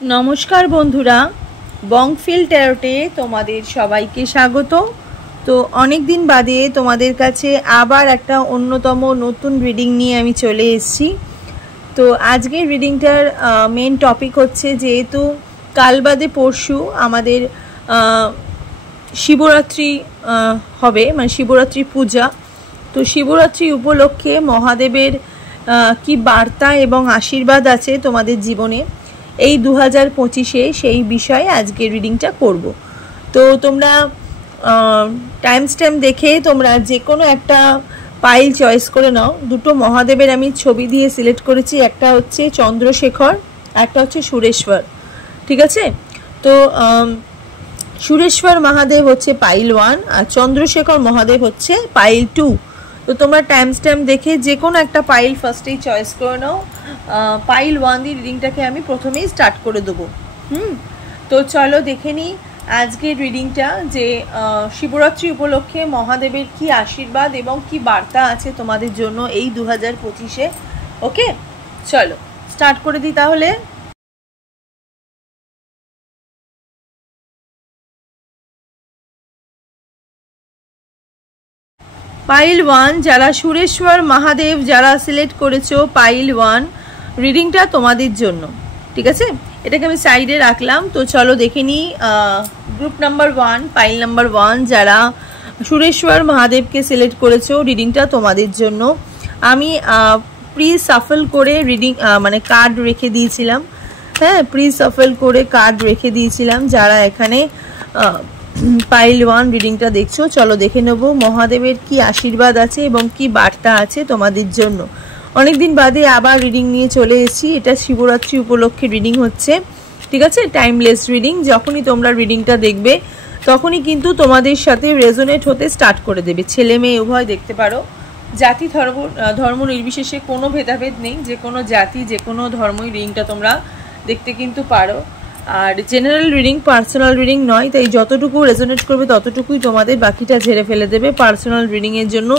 नमस्कार बंधुरा बंगफिल टैरोटे तुम्हादेर सबाइके स्वागत। तो अनेक दिन बादे तुम्हादेर काछे आबार एकटा अन्यतम नतून रिडिंग निये आमी चले एसेछि। तो आजकेर रिडिंगटार मेन टपिक होच्छे जेहेतु काल बादे परशु आमादेर शिवरात्रि होबे माने शिवरात्रि पूजा। तो शिवरात्रि उपलक्षे महादेवेर की बार्ता एबं आशीर्वाद आछे तोमादेर जीवने এই 2025-এ সেই বিষয়ে আজকে রিডিংটা করব। তো তোমরা টাইম স্ট্যাম্প দেখে তোমরা যে কোনো একটা পাইল চয়েস করে নাও। দুটো মহাদেবের আমি ছবি দিয়ে সিলেক্ট করেছি, একটা হচ্ছে চন্দ্রশেখর, একটা হচ্ছে সুরেশ্বর। ঠিক আছে, তো সুরেশ্বর মহাদেব হচ্ছে পাইল 1 আর চন্দ্রশেখর মহাদেব হচ্ছে পাইল 2। তো তোমরা টাইম স্ট্যাম্প দেখে যে কোনো একটা পাইল ফার্স্টেই চয়েস করে নাও। পাইল 1 দিয়ে রিডিংটাকে আমি প্রথমেই স্টার্ট করে দেবো। তো চলো দেখে নিই আজকের রিডিংটা যে শিবরাত্রি উপলক্ষে মহাদেবের কি আশীর্বাদ এবং কি বার্তা আছে তোমাদের জন্য এই 2025-এ। ওকে, চলো স্টার্ট করে দিই তাহলে। পাইল 1 যারা সুরেশ্বর মহাদেব যারা সিলেক্ট করেছো পাইল 1 রিডিংটা তোমাদের জন্য। ঠিক আছে, এটাকে আমি সাইডে রাখলাম। তো চলো দেখে নিই গ্রুপ নাম্বার 1 পাইল নাম্বার 1 যারা সুরেশ্বর মহাদেবকে সিলেক্ট করেছো রিডিংটা তোমাদের জন্য। আমি প্রি সাফল করে রিডিং মানে কার্ড রেখে দিয়েছিলাম। হ্যাঁ, প্রি সাফল করে কার্ড রেখে দিয়েছিলাম যারা এখানে পাইল 1 রিডিংটা দেখছো। চলো দেখে নেব মহাদেবের কি আশীর্বাদ আছে এবং কি বার্তা আছে তোমাদের জন্য। অনেক দিন বাদে আবার রিডিং নিয়ে চলে এসেছি। এটা শিবরাত্রি উপলক্ষে রিডিং হচ্ছে। ঠিক আছে, টাইমলেস রিডিং। যখনই তোমরা রিডিংটা দেখবে তখনই কিন্তু তোমাদের সাথে রেজোনেট হতে স্টার্ট করে দেবে। ছেলে মেয়ে উভয় দেখতে পারো, জাতি ধর্ম নির্বিশেষে কোনো ভেদাভেদ নেই। যে কোনো জাতি যে কোনো ধর্মই রিডিংটা তোমরা দেখতে কিন্তু পারো। আর জেনারেল রিডিং, পার্সোনাল রিডিং নয়, তাই যতটুকু রেজোনেট করবে ততটুকুই তোমাদের, বাকিটা ঝেড়ে ফেলে দেবে। পার্সোনাল রিডিংয়ের জন্য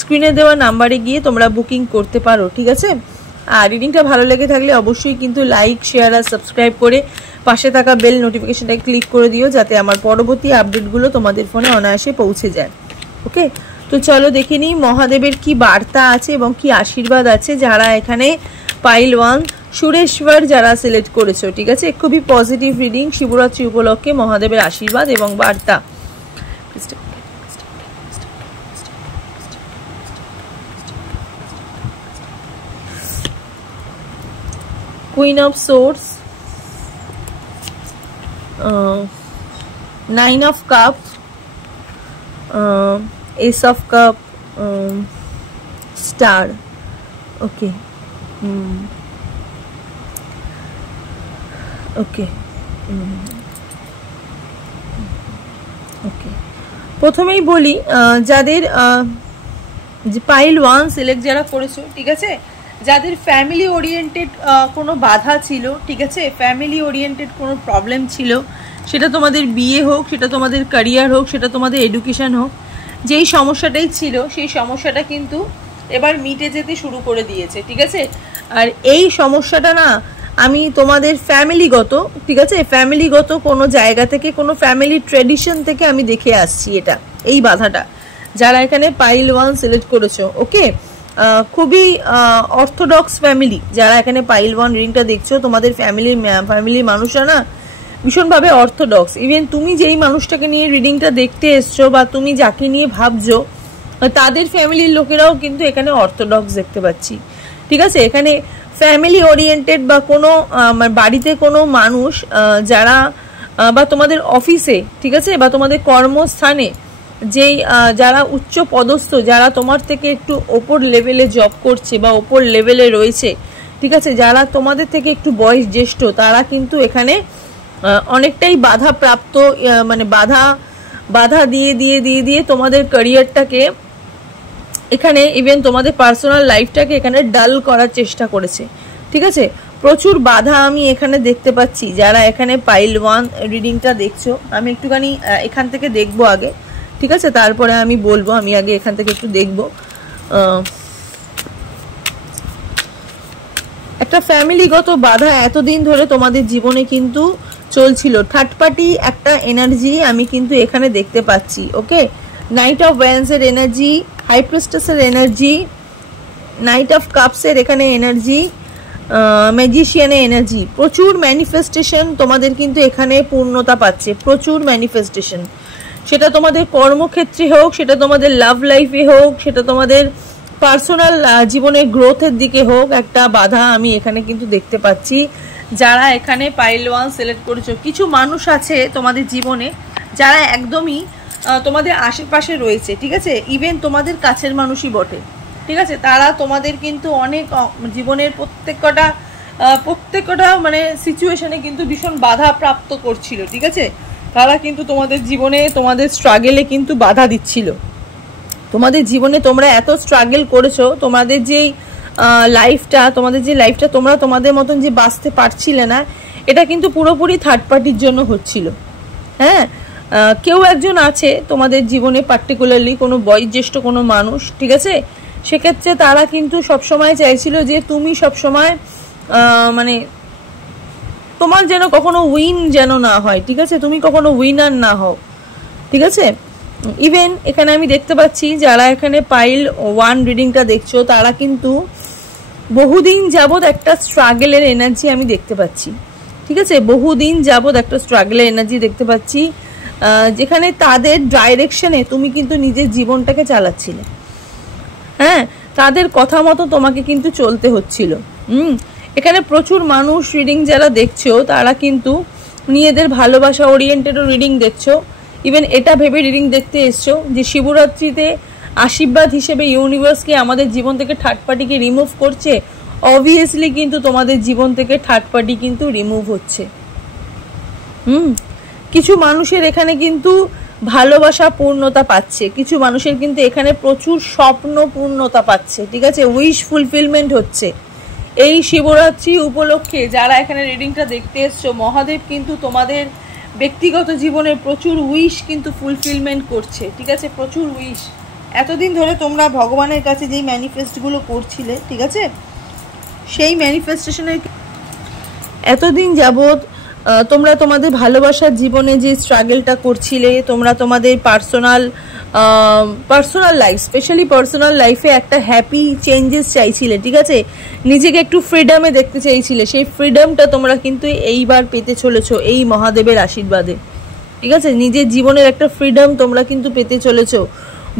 স্ক্রিনে দেওয়া নাম্বারে গিয়ে তোমরা বুকিং করতে পারো। ঠিক আছে, আর রিডিংটা ভালো লেগে থাকলে অবশ্যই কিন্তু লাইক, শেয়ার আর সাবস্ক্রাইব করে পাশে থাকা বেল নোটিফিকেশনটাই ক্লিক করে দিও যাতে আমার পরবর্তী আপডেটগুলো তোমাদের ফোনে অনায়াসে পৌঁছে যায়। ওকে, তো চলো দেখে নিই মহাদেবের কি বার্তা আছে এবং কি আশীর্বাদ আছে যারা এখানে পাইল 1 সুরেশ্বর যারা সিলেক্ট করেছো। ঠিক আছে, খুবই পজিটিভ রিডিং। শিবরাত্রি উপলক্ষে মহাদেবের আশীর্বাদ এবং বার্তা। Queen of swords, 9 of cup, ace of cup, star. Okay, okay okay প্রথমেই বলি যাদের পাইল 1 সিলেক্ট যারা করেছো, ঠিক আছে, যাদের ফ্যামিলি ওরিয়েন্টেড কোনো বাধা ছিল, ঠিক আছে, ফ্যামিলি ওরিয়েন্টেড কোনো প্রবলেম ছিল, সেটা তোমাদের বিয়ে হোক, সেটা তোমাদের ক্যারিয়ার হোক, সেটা তোমাদের এডুকেশন হোক, যেই সমস্যাটাই ছিল সেই সমস্যাটা কিন্তু এবার মিটে যেতে শুরু করে দিয়েছে। ঠিক আছে, আর এই সমস্যাটা না আমি তোমাদের ফ্যামিলিগত, ঠিক আছে, ফ্যামিলিগত কোনো জায়গা থেকে, কোনো ফ্যামিলি ট্র্যাডিশন থেকে আমি দেখে আসছি এটা, এই বাধাটা যারা এখানে পাইল 1 সিলেক্ট করেছো। ওকে, খুবই অর্থোডক্স ফ্যামিলি যারা এখানে পাইল 1 রিডিংটা দেখছো, তোমাদের ফ্যামিলির মানুষরা না ভীষণভাবে অর্থোডক্স। ইভেন তুমি যেই মানুষটাকে নিয়ে রিডিংটা দেখতে এসছো বা তুমি যাকে নিয়ে ভাবছো তাদের ফ্যামিলির লোকেরাও কিন্তু এখানে অর্থোডক্স দেখতে পাচ্ছি। ঠিক আছে, এখানে ফ্যামিলি ওরিয়েন্টেড বা কোনো বাড়িতে কোনো মানুষ যারা বা তোমাদের অফিসে, ঠিক আছে, বা তোমাদের কর্মস্থানে যেই যারা উচ্চ পদস্থ, যারা তোমার থেকে একটু ওপর লেভেলে জব করছে বা ওপর লেভেলে রয়েছে, ঠিক আছে, যারা তোমাদের থেকে একটু বয়স জ্যেষ্ঠ, তারা কিন্তু এখানে অনেকটাই বাধা প্রাপ্ত, মানে বাধা দিয়ে তোমাদের ক্যারিয়ারটাকে এখানে, ইভেন তোমাদের পার্সোনাল লাইফটাকে এখানে ডাল করার চেষ্টা করেছে। ঠিক আছে, প্রচুর বাধা আমি এখানে দেখতে পাচ্ছি যারা এখানে পাইল 1 রিডিংটা দেখছো। আমি একটুখানি এখান থেকে দেখবো আগে, ঠিক আছে, তারপরে আমি বলবো। আমি আগে এখান থেকে একটু দেখবো। একটা ফ্যামিলিগত বাধা এতদিন ধরে তোমাদের জীবনে কিন্তু চলছিল। থার্ড পার্টি একটা এনার্জি আমি কিন্তু এখানে দেখতে পাচ্ছি। ওকে, নাইট অফ ওয়ান্ডসের এনার্জি, হাই প্রিস্টেসের এনার্জি, নাইট অফ কাপসের এখানে এনার্জি, ম্যাজিশিয়ানের এনার্জি। প্রচুর ম্যানিফেস্টেশন তোমাদের কিন্তু এখানে পূর্ণতা পাচ্ছে, প্রচুর ম্যানিফেস্টেশন। সেটা তোমাদের কর্মক্ষেত্রে হোক, সেটা তোমাদের লাভ লাইফে হোক, সেটা তোমাদের পার্সোনাল জীবনের গ্রোথের দিকে হোক, একটা বাধা আমি এখানে কিন্তু দেখতে পাচ্ছি। যারা এখানে পাইল 1 সিলেক্ট করেছো, কিছু মানুষ আছে তোমাদের জীবনে যারা একদমই তোমাদের আশেপাশে রয়েছে, ঠিক আছে, ইভেন তোমাদের কাছের মানুষই বটে, ঠিক আছে। তারা তোমাদের কিন্তু অনেক জীবনের প্রত্যেকটা মানে সিচুয়েশনে কিন্তু ভীষণ বাধা প্রাপ্ত করছিল, ঠিক আছে। তারা কিন্তু তোমাদের জীবনে তোমাদের স্ট্রাগেলে কিন্তু বাধা দিচ্ছিল। তোমাদের জীবনে তোমরা এত স্ট্রাগল করেছো, তোমাদের যেই লাইফটা তোমরা তোমাদের মতন যে বাঁচতে পারছিলে না, এটা কিন্তু পুরোপুরি থার্ড পার্টির জন্য হচ্ছিল। হ্যাঁ, কেউ একজন আছে তোমাদের জীবনে, পার্টিকুলারলি কোনো বয়োজ্যেষ্ঠ কোনো মানুষ, ঠিক আছে। সেক্ষেত্রে তারা কিন্তু সবসময় চাইছিল যে তুমি সবসময় মানে তোমার যেন কখনো উইন যেন না হয়, ঠিক আছে, তুমি কখনো উইনার না হও, ঠিক আছে। ইভেন এখানে আমি দেখতে পাচ্ছি যারা এখানে পাইল 1 রিডিংটা দেখছো, তারা কিন্তু বহুদিন যাবৎ একটা স্ট্রাগলের এনার্জি আমি দেখতে পাচ্ছি, ঠিক আছে। বহুদিন যাবৎ একটা স্ট্রাগলের এনার্জি দেখতে পাচ্ছি, যেখানে তাদের ডাইরেকশনে তুমি কিন্তু নিজের জীবনটাকে চালাচ্ছিলে। হ্যাঁ, তাদের কথা মতো তোমাকে কিন্তু চলতে হচ্ছিল। এখানে প্রচুর মানুষ রিডিং যারা দেখছো, তারা কিন্তু নিজেদের ভালোবাসা ওরিয়েন্টেডও রিডিং দেখছো। ইভেন এটা ভেবে রিডিং দেখতে এসছো যে শিবরাত্রিতে আশীর্বাদ হিসেবে ইউনিভার্সকে আমাদের জীবন থেকে থার্ড পার্টিকে রিমুভ করছে। অবভিয়াসলি কিন্তু তোমাদের জীবন থেকে থার্ড পার্টি কিন্তু রিমুভ হচ্ছে। কিছু মানুষের এখানে কিন্তু ভালোবাসা পূর্ণতা পাচ্ছে, কিছু মানুষের কিন্তু এখানে প্রচুর স্বপ্ন পূর্ণতা পাচ্ছে, ঠিক আছে, উইশ ফুলফিলমেন্ট হচ্ছে। এই শিবরাত্রি উপলক্ষে যারা এখানে রিডিংটা দেখতে এসছো, মহাদেব কিন্তু তোমাদের ব্যক্তিগত জীবনে প্রচুর উইশ কিন্তু ফুলফিলমেন্ট করছে, ঠিক আছে, প্রচুর উইশ। এতদিন ধরে তোমরা ভগবানের কাছে যেই ম্যানিফেস্টগুলো করছিলে, ঠিক আছে, সেই ম্যানিফেস্টেশনের এতদিন যাবৎ তোমরা তোমাদের ভালোবাসার জীবনে যে স্ট্রাগলটা করছিলে, তোমরা তোমাদের পার্সোনাল লাইফ, স্পেশালি পার্সোনাল লাইফে একটা হ্যাপি চেঞ্জেস চাইছিলে, ঠিক আছে, নিজেকে একটু ফ্রিডমে দেখতে চাইছিলে। সেই ফ্রিডমটা তোমরা কিন্তু এইবার পেতে চলেছো এই মহাদেবের আশীর্বাদে, ঠিক আছে। নিজের জীবনের একটা ফ্রিডম তোমরা কিন্তু পেতে চলেছো।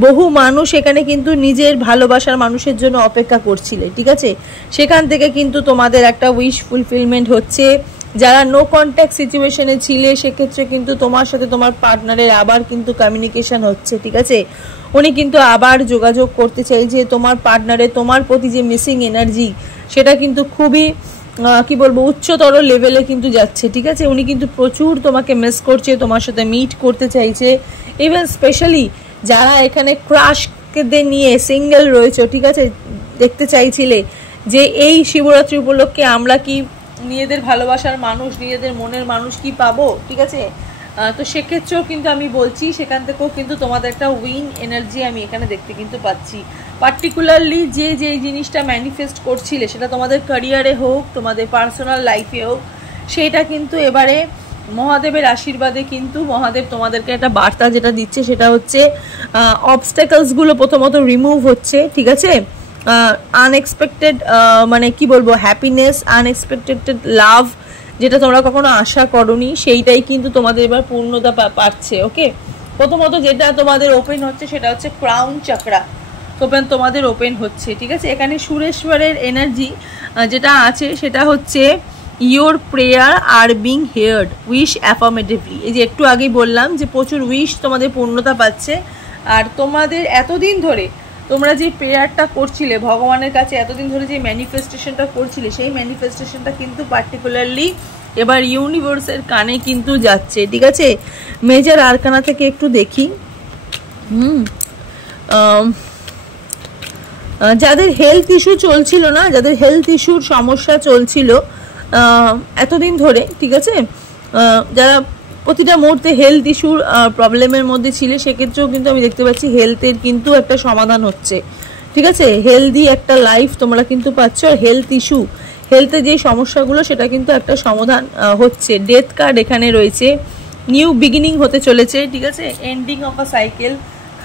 বহু মানুষ এখানে কিন্তু নিজের ভালোবাসার মানুষের জন্য অপেক্ষা করছিলে, ঠিক আছে, সেখান থেকে কিন্তু তোমাদের একটা উইশ ফুলফিলমেন্ট হচ্ছে। যারা নো কন্ট্যাক্ট সিচুয়েশনে ছিলে, সেক্ষেত্রে কিন্তু তোমার সাথে তোমার পার্টনারের আবার কিন্তু কমিউনিকেশন হচ্ছে, ঠিক আছে। উনি কিন্তু আবার যোগাযোগ করতে চাই যে তোমার পার্টনারে তোমার প্রতি যে মিসিং এনার্জি, সেটা কিন্তু খুবই কি বলবো উচ্চতর লেভেলে কিন্তু যাচ্ছে, ঠিক আছে। উনি কিন্তু প্রচুর তোমাকে মিস করছে, তোমার সাথে মিট করতে চাইছে। ইভেন স্পেশালি যারা এখানে ক্রাশকে নিয়ে সিঙ্গেল রয়েছে, ঠিক আছে, দেখতে চাইছিলে যে এই শিবরাত্রি উপলক্ষে আমরা কি নিজেদের ভালোবাসার মানুষ, নিজেদের মনের মানুষ কি পাবো, ঠিক আছে। তো সেক্ষেত্রেও কিন্তু আমি বলছি, সেখান থেকেও কিন্তু তোমাদের একটা উইন এনার্জি আমি এখানে দেখতে কিন্তু পাচ্ছি। পার্টিকুলারলি যে জিনিসটা ম্যানিফেস্ট করছিলে, সেটা তোমাদের ক্যারিয়ারে হোক, তোমাদের পার্সোনাল লাইফে হোক, সেটা কিন্তু এবারে মহাদেবের আশীর্বাদে কিন্তু মহাদেব তোমাদেরকে একটা বার্তা যেটা দিচ্ছে, সেটা হচ্ছে অবস্ট্যাকলসগুলো প্রথমত রিমুভ হচ্ছে, ঠিক আছে। আনএক্সপেক্টেড মানে কি বলবো হ্যাপিনেস, আনএক্সপেক্টেড লাভ, যেটা তোমরা কখনো আশা করোনি, সেইটাই কিন্তু তোমাদের এবার পূর্ণতা পাচ্ছে। ওকে, প্রথমত যেটা তোমাদের ওপেন হচ্ছে সেটা হচ্ছে ক্রাউন চাকরা তোমাদের ওপেন হচ্ছে, ঠিক আছে। এখানে সুরেশ্বরের এনার্জি যেটা আছে সেটা হচ্ছে your prayer are being heard, wish affirmatively. এই যে একটু আগেই বললাম যে প্রচুর উইশ তোমাদের পূর্ণতা পাচ্ছে। আর তোমাদের এতদিন ধরে তোমরা যে প্রেয়ারটা করছিলে ভগবানের কাছে, এতদিন ধরে যে ম্যানিফেস্টেশনটা করছিলে, সেই ম্যানিফেস্টেশনটা কিন্তু পার্টিকুলারলি এবার ইউনিভার্সের কানে কিন্তু যাচ্ছে, ঠিক আছে। মেজর আরকানা থেকে একটু দেখি। যাদের হেলথ ইস্যু চলছিল না, যাদের হেলথ ইস্যুর সমস্যা চলছিল এতদিন ধরে, ঠিক আছে, যারা প্রতিটা মুহূর্তে হেলথ ইস্যুর প্রবলেমের মধ্যে ছিল, সেক্ষেত্রেও কিন্তু আমি দেখতে পাচ্ছি হেলথের কিন্তু একটা সমাধান হচ্ছে, ঠিক আছে। হেলদি একটা লাইফ তোমরা কিন্তু পাচ্ছ। আর হেলথে যে সমস্যাগুলো সেটা কিন্তু একটা সমাধান হচ্ছে। ডেথ কার্ড এখানে রয়েছে, নিউ বিগিনিং হতে চলেছে, ঠিক আছে, এন্ডিং অফ আ সাইকেল,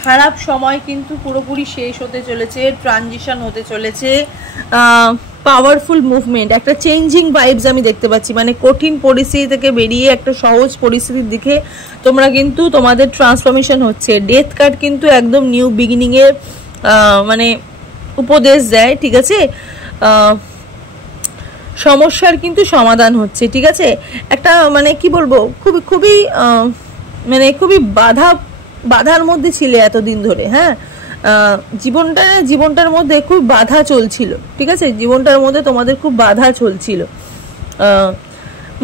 খারাপ সময় কিন্তু পুরোপুরি শেষ হতে চলেছে, ট্রানজিশন হতে চলেছে, পাওয়ারফুল মুভমেন্ট, একটা চেঞ্জিং ভাইবস আমি দেখতে পাচ্ছি। মানে কঠিন পরিস্থিতি থেকে বেরিয়ে একটা সহজ পরিস্থিতির দিকে তোমরা কিন্তু তোমাদের ট্রান্সফরমেশন হচ্ছে। ডেথ কার্ড কিন্তু একদম নিউ বিগিনিংয়ের মানে উপদেশ দেয়, ঠিক আছে। সমস্যার কিন্তু সমাধান হচ্ছে, ঠিক আছে। একটা মানে কি বলবো, খুবই খুবই মানে খুবই বাধার মধ্যে ছিলে এতদিন ধরে, হ্যাঁ, জীবনটার মধ্যে খুব বাধা চলছিল, ঠিক আছে, জীবনটার মধ্যে তোমাদের খুব বাধা চলছিল।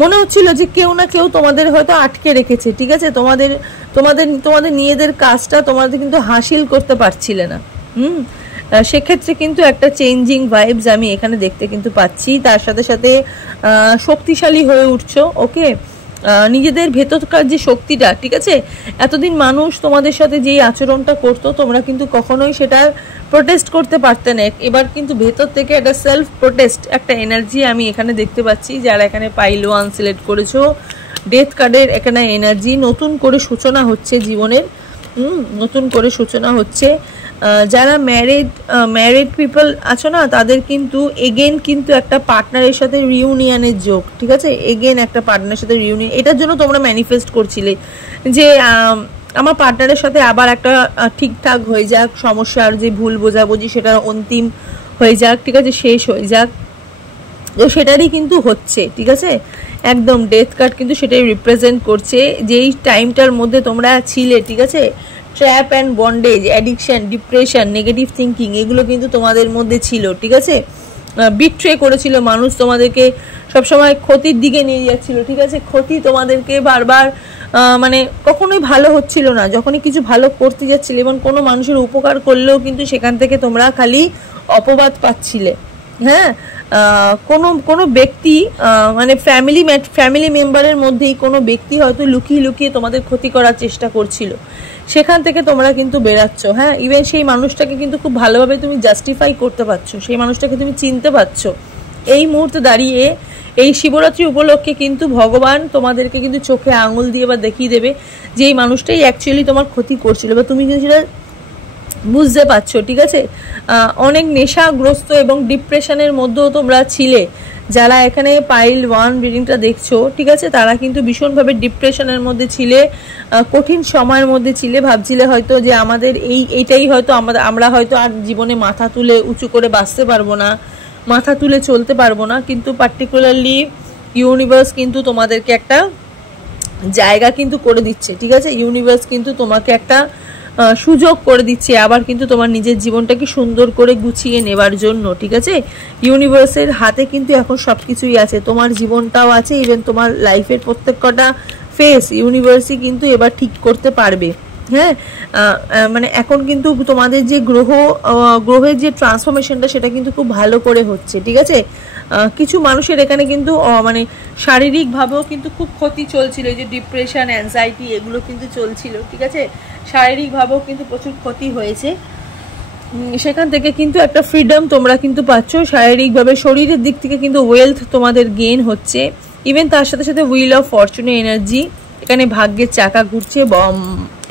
মনে হচ্ছিল যে কেউ না কেউ তোমাদের হয়তো আটকে রেখেছে, ঠিক আছে, তোমাদের তোমাদের তোমাদের নিজেদের কাজটা তোমাদের কিন্তু হাসিল করতে পারছিলে না। সেক্ষেত্রে কিন্তু একটা চেঞ্জিং ভাইবস আমি এখানে দেখতে কিন্তু পাচ্ছি। তার সাথে সাথে শক্তিশালী হয়ে উঠছো, ওকে, নিজেদের ভেতরকার যে শক্তিটা, ঠিক আছে, এতদিন মানুষ তোমাদের সাথে যেই আচরণটা করতো তোমরা কিন্তু কখনোই সেটার প্রোটেস্ট করতে পারতে না। এবার কিন্তু ভেতর থেকে একটা সেলফ প্রোটেস্ট একটা এনার্জি আমি এখানে দেখতে পাচ্ছি। যারা এখানে পাইল 1 সিলেক্ট করেছো, ডেথ কার্ডের এখানে এনার্জি, নতুন করে সূচনা হচ্ছে জীবনের, নতুন করে সূচনা হচ্ছে। যারা ম্যারিড পিপল আছো না, তাদের কিন্তু এগেন কিন্তু একটা পার্টনারের সাথে রিউনিয়নের যোগ, ঠিক আছে, এগেন একটা পার্টনারের সাথে রিউনিয়ন। এটার জন্য তোমরা ম্যানিফেস্ট করছিলে যে আমার পার্টনারের সাথে আবার একটা ঠিকঠাক হয়ে যাক, সমস্যার যে ভুল বোঝাবুঝি সেটা অন্তিম হয়ে যাক, ঠিক আছে, শেষ হয়ে যাক। তো সেটারই কিন্তু হচ্ছে, ঠিক আছে, একদম ডেথ কার্ড কিন্তু সেটাই রিপ্রেজেন্ট করছে। যেই টাইমটার মধ্যে তোমরা ছিলে, ঠিক আছে, trap and bondage, addiction, depression, negative thinking, এগুলো কিন্তু তোমাদের মধ্যে ছিল, ঠিক আছে। বিট্রে করেছিল মানুষ, তোমাদেরকে সবসময় ক্ষতির দিকে নিয়ে যাচ্ছিল, ঠিক আছে, ক্ষতি তোমাদেরকে বারবার মানে কখনোই ভালো হচ্ছিল না। যখনই কিছু ভালো করতে যাচ্ছিলে এবং কোনো মানুষের উপকার করলেও কিন্তু সেখান থেকে তোমরা খালি অপবাদ পাচ্ছিলে, হ্যাঁ। কোনো ব্যক্তি মানে ফ্যামিলি মেম্বারের মধ্যেই কোনো ব্যক্তি হয়তো লুকিয়ে লুকিয়ে তোমাদের ক্ষতি করার চেষ্টা করছিল, সেখান থেকে তোমরা কিন্তু বেরাচ্ছ, হ্যাঁ। ইভেন সেই মানুষটাকে কিন্তু খুব ভালোভাবে তুমি জাস্টিফাই করতে পারছো, সেই মানুষটাকে তুমি চিনতে পারছো। এই মুহূর্তে দাঁড়িয়ে এই শিবরাত্রি উপলক্ষে কিন্তু ভগবান তোমাদেরকে কিন্তু চোখে আঙুল দিয়ে বা দেখিয়ে দেবে যে এই মানুষটাই অ্যাকচুয়ালি তোমার ক্ষতি করছিল, বা তুমি কিন্তু সেটা বুঝতে পারছো, ঠিক আছে। অনেক নেশাগ্রস্ত এবং ডিপ্রেশনের মধ্যেও তোমরা ছিলে। যারা এখানে পাইল 1 রিডিংটা দেখছো, ঠিক আছে, তারা কিন্তু ভীষণভাবে ডিপ্রেশনের মধ্যে ছিলে, কঠিন সময়ের মধ্যে ছিলে। ভাবছিলে হয়তো যে আমাদের এইটাই হয়তো আমরা হয়তো আর জীবনে মাথা তুলে উঁচু করে বাঁচতে পারবো না, মাথা তুলে চলতে পারবো না। কিন্তু পার্টিকুলারলি ইউনিভার্স কিন্তু তোমাদেরকে একটা জায়গা কিন্তু করে দিচ্ছে, ঠিক আছে। ইউনিভার্স কিন্তু তোমাকে একটা সুযোগ করে দিচ্ছে আবার কিন্তু তোমার নিজের জীবনটাকে সুন্দর করে গুছিয়ে নেবার জন্য, ঠিক আছে। ইউনিভার্সের হাতে কিন্তু এখন সব কিছুই আছে, তোমার জীবনটাও আছে, ইভেন তোমার লাইফের প্রত্যেকটা ফেস ইউনিভার্সই কিন্তু এবার ঠিক করতে পারবে, হ্যাঁ। মানে এখন কিন্তু তোমাদের যে গ্রহের যে ট্রান্সফরমেশনটা সেটা কিন্তু খুব ভালো করে হচ্ছে, ঠিক আছে। কিছু মানুষের এখানে কিন্তু মানে শারীরিকভাবেও কিন্তু খুব ক্ষতি চলছিল, এই যে ডিপ্রেশন, অ্যাংজাইটি, এগুলো কিন্তু চলছিল, ঠিক আছে। শারীরিকভাবেও কিন্তু প্রচুর ক্ষতি হয়েছে, সেখান থেকে কিন্তু একটা ফ্রিডম তোমরা কিন্তু পাচ্ছ শারীরিকভাবে। শরীরের দিক থেকে কিন্তু ওয়েলথ তোমাদের গেইন হচ্ছে। ইভেন তার সাথে সাথে হুইল অফ ফরচুনের এনার্জি, এখানে ভাগ্যের চাকা ঘুরছে।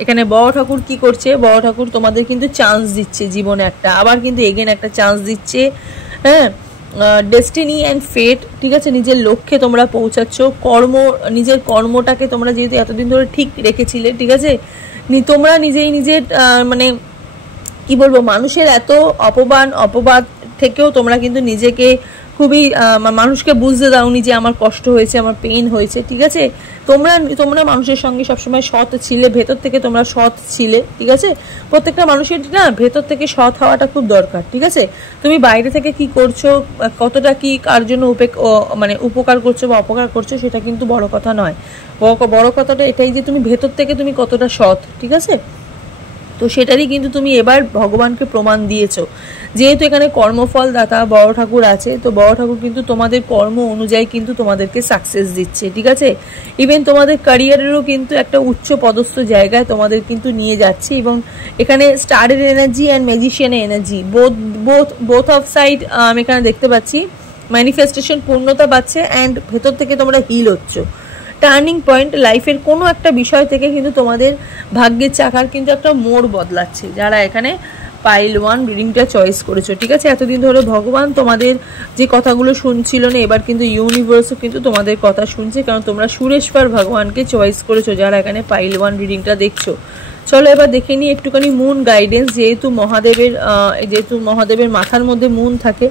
এখানে বড় ঠাকুর কি করছে, বড় ঠাকুর তোমাদের কিন্তু চান্স দিচ্ছে জীবনে, একটা আবার কিন্তু এগেন একটা চান্স দিচ্ছে, হ্যাঁ। ডেস্টিনি অ্যান্ড ফেট, ঠিক আছে, নিজের লক্ষ্যে তোমরা পৌঁছাচ্ছ। নিজের কর্মটাকে তোমরা যেহেতু এতদিন ধরে ঠিক রেখেছিলে, ঠিক আছে, তোমরা নিজের মানে কি বলবো, মানুষের এত অপবাদ থেকেও তোমরা কিন্তু নিজেকে খুবই মানুষকে বুঝতে দাওনি যে আমার কষ্ট হয়েছে, আমার পেইন হয়েছে, ঠিক আছে। তোমরা মানুষের সঙ্গে সবসময় সৎ ছিলে, ভেতর থেকে তোমরা সৎ ছিলে, ঠিক আছে। প্রত্যেকটা মানুষের না ভেতর থেকে সৎ হওয়াটা খুব দরকার, ঠিক আছে। তুমি বাইরে থেকে কি করছো, কতটা কি কার জন্য মানে উপকার করছো বা অপকার করছো, সেটা কিন্তু বড় কথা নয়। বড় কথাটা এটাই যে তুমি ভেতর থেকে তুমি কতটা সৎ, ঠিক আছে। তো সেটারই কিন্তু তুমি এবার ভগবানকে প্রমাণ দিয়েছো। যেহেতু এখানে কর্মফল দাতা বড় ঠাকুর আছে, তো বড় ঠাকুর কিন্তু তোমাদের কর্ম অনুযায়ী কিন্তু তোমাদেরকে সাকসেস দিচ্ছে, ঠিক আছে। ইভেন তোমাদের ক্যারিয়ারেরও কিন্তু একটা উচ্চ পদস্থ জায়গায় তোমাদের কিন্তু নিয়ে যাচ্ছে। এবং এখানে স্টারের এনার্জি অ্যান্ড ম্যাজিশিয়ানের এনার্জি বোথ অফ সাইড আমি এখানে দেখতে পাচ্ছি। ম্যানিফেস্টেশন পূর্ণতা পাচ্ছে অ্যান্ড ভেতর থেকে তোমরা হিল হচ্ছ। টার্নিং পয়েন্ট, লাইফের কোনো একটা বিষয় থেকে কিন্তু তোমাদের ভাগ্যের চাকার কিন্তু একটা মোড় বদলাচ্ছে যারা এখানে পাইল 1 রিডিংটা চয়েস করেছো, ঠিক আছে। এতদিন ধরে ভগবান তোমাদের যে কথাগুলো শুনছিল না, এবার কিন্তু ইউনিভার্সও কিন্তু তোমাদের কথা শুনছে, কারণ তোমরা সুরেশ্বর ভগবানকে চয়েস করেছো যারা এখানে পাইল 1 রিডিংটা দেখছো। চলো এবার দেখে নিই একটুখানি মুন গাইডেন্স, যেহেতু মহাদেবের মাথার মধ্যে মুন থাকে,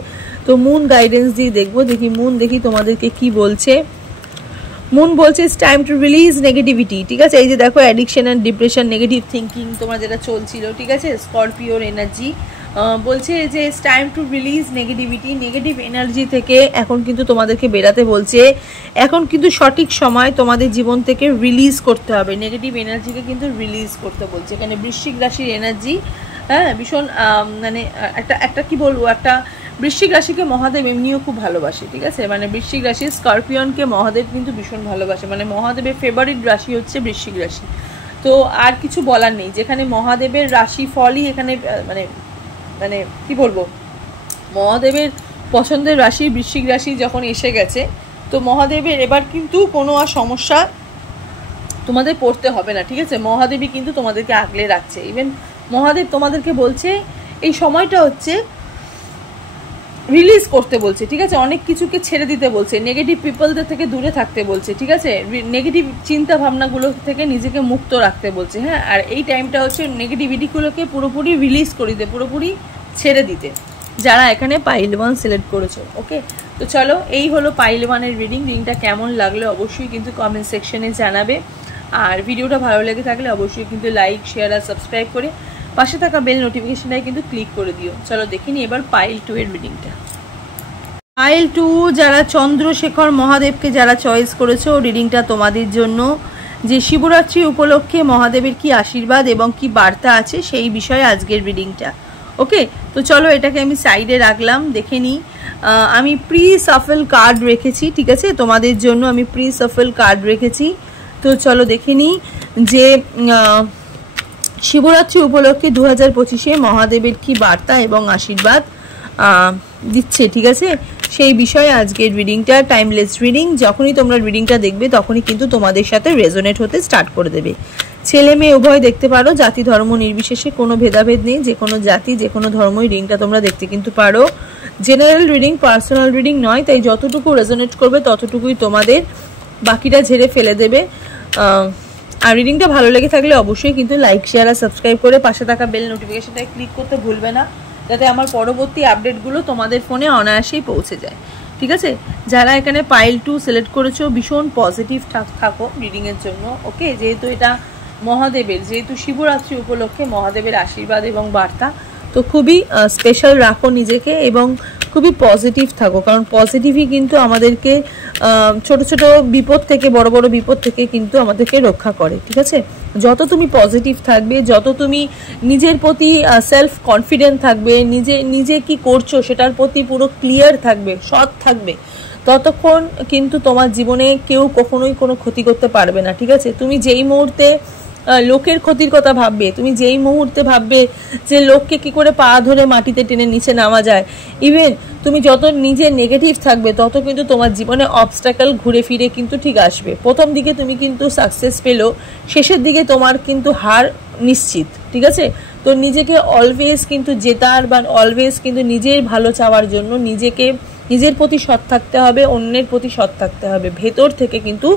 তো মুন গাইডেন্স দিয়ে দেখবো। দেখি মুন, দেখি তোমাদেরকে কি বলছে। মুন বলছে it's time to release negativity, ঠিক আছে। এই যে দেখো addiction and depression, negative thinking তোমার যেটা চলছিল, ঠিক আছে, স্করপিওর এনার্জি বলছে যে it's time to release negativity, negative energy থেকে এখন কিন্তু তোমাদেরকে বেরাতে বলছে। এখন কিন্তু সঠিক সময় তোমাদের জীবন থেকে রিলিজ করতে হবে, নেগেটিভ এনার্জিকে কিন্তু রিলিজ করতে বলছে। এখানে বৃশ্চিক রাশির এনার্জি, হ্যাঁ, ভীষণ মানে একটা কি বলবো, একটা বৃশ্চিক রাশিকে মহাদেব এমনিও খুব ভালোবাসে, ঠিক আছে। মানে বৃশ্চিক রাশি স্করপিয়নকে মহাদেব কিন্তু ভীষণ ভালোবাসে, মানে মহাদেবের ফেভারিট রাশি হচ্ছে বৃশ্চিক রাশি। তো আর কিছু বলার নেই, যেখানে মহাদেবের রাশি ফলই এখানে মানে মানে কি বলবো, মহাদেবের পছন্দের রাশি বৃশ্চিক রাশি যখন এসে গেছে, তো মহাদেবের এবার কিন্তু কোনো আর সমস্যা তোমাদের পড়তে হবে না, ঠিক আছে। মহাদেবই কিন্তু তোমাদেরকে আগলে রাখছে। ইভেন মহাদেব তোমাদেরকে বলছে এই সময়টা হচ্ছে রিলিজ করতে বলছে, ঠিক আছে। অনেক কিছুকে ছেড়ে দিতে বলছে, নেগেটিভ পিপলদের থেকে দূরে থাকতে বলছে, ঠিক আছে। নেগেটিভ চিন্তা ভাবনাগুলো থেকে নিজেকে মুক্ত রাখতে বলছে, হ্যাঁ। আর এই টাইমটা হচ্ছে নেগেটিভিটিগুলোকে পুরোপুরি রিলিজ করে দিতে, পুরোপুরি ছেড়ে দিতে, যারা এখানে পাইল 1 সিলেক্ট করেছো। ওকে, তো চলো এই হলো পাইল 1-এর রিডিংটা কেমন লাগলো অবশ্যই কিন্তু কমেন্ট সেকশনে জানাবে। আর ভিডিওটা ভালো লেগে থাকলে অবশ্যই কিন্তু লাইক, শেয়ার আর সাবস্ক্রাইব করে পাশে থাকা বেল নোটিফিকেশনটাই কিন্তু ক্লিক করে দিও। চলো দেখিনি এবার পাইল 2-এর রিডিংটা। পাইল 2 যারা চন্দ্রশেখর মহাদেবকে যারা চয়েস করেছো, রিডিংটা তোমাদের জন্য। যে শিবরাত্রি উপলক্ষে মহাদেবের কি আশীর্বাদ এবং কি বার্তা আছে সেই বিষয়ে আজকের রিডিংটা। ওকে, তো চলো এটাকে আমি সাইডে রাখলাম, দেখে নিই। আমি প্রি সাফল কার্ড রেখেছি, ঠিক আছে, তোমাদের জন্য আমি প্রি সাফল কার্ড রেখেছি। তো চলো দেখে নিই যে শিবরাত্রি উপলক্ষে 2025-এ মহাদেবের কি বার্তা এবং আশীর্বাদ দিচ্ছে, ঠিক আছে, সেই বিষয়ে আজকের রিডিংটা। টাইমলেস রিডিং, যখনই তোমরা রিডিংটা দেখবে তখনই কিন্তু তোমাদের সাথে রেজোনেট হতে স্টার্ট করে দেবে। ছেলে মেয়ে উভয় দেখতে পারো, জাতি ধর্ম নির্বিশেষে কোনো ভেদাভেদ নেই, যে কোনো জাতি যে কোনো ধর্মই রিডিংটা তোমরা দেখতে কিন্তু পারো। জেনারেল রিডিং, পার্সোনাল রিডিং নয়, তাই যতটুকু রেজোনেট করবে ততটুকুই তোমাদের, বাকিটা ঝেড়ে ফেলে দেবে। আর রিডিংটা ভালো লেগে থাকলে অবশ্যই কিন্তু লাইক, শেয়ার আর সাবস্ক্রাইব করে পাশে থাকা বেল নোটিফিকেশনটায় ক্লিক করতে ভুলবে না, যাতে আমার পরবর্তী আপডেটগুলো তোমাদের ফোনে অনায়াসেই পৌঁছে যায়, ঠিক আছে। যারা এখানে পাইল 2 সিলেক্ট করেছো ভীষণ পজিটিভ থাকো রিডিংয়ের জন্য। ওকে, যেহেতু এটা মহাদেবের, যেহেতু শিবরাত্রি উপলক্ষে মহাদেবের আশীর্বাদ এবং বার্তা, তো খুবই স্পেশাল রাখো নিজেকে এবং খুবই পজিটিভ থাকো, কারণ পজিটিভই কিন্তু আমাদেরকে ছোট ছোট বিপদ থেকে, বড় বড় বিপদ থেকে কিন্তু আমাদেরকে রক্ষা করে, ঠিক আছে। যত তুমি পজিটিভ থাকবে, যত তুমি নিজের প্রতি সেলফ কনফিডেন্ট থাকবে, নিজে কি করছো সেটার প্রতি পুরো ক্লিয়ার থাকবে, সৎ থাকবে, ততক্ষণ কিন্তু তোমার জীবনে কেউ কখনোই কোনো ক্ষতি করতে পারবে না, ঠিক আছে। তুমি যেই মুহূর্তে লোকের ক্ষতির কথা ভাববে, তুমি যেই মুহূর্তে ভাববে যে লোককে কি করে পা ধরে মাটিতে টেনে নিচে নামা যায়, ইভেন তুমি যত নিজে নেগেটিভ থাকবে তত কিন্তু তোমার জীবনে অবস্ট্যাকল ঘুরে ফিরে কিন্তু ঠিক আসবে। প্রথম দিকে তুমি কিন্তু সাকসেস পেলেও শেষের দিকে তোমার কিন্তু হার নিশ্চিত, ঠিক আছে। তো নিজেকে অলওয়েজ কিন্তু জেতার বা অলওয়েজ কিন্তু নিজের ভালো চাওয়ার জন্য নিজের প্রতি সৎ থাকতে হবে, অন্যের প্রতি সৎ থাকতে হবে, ভেতর থেকে কিন্তু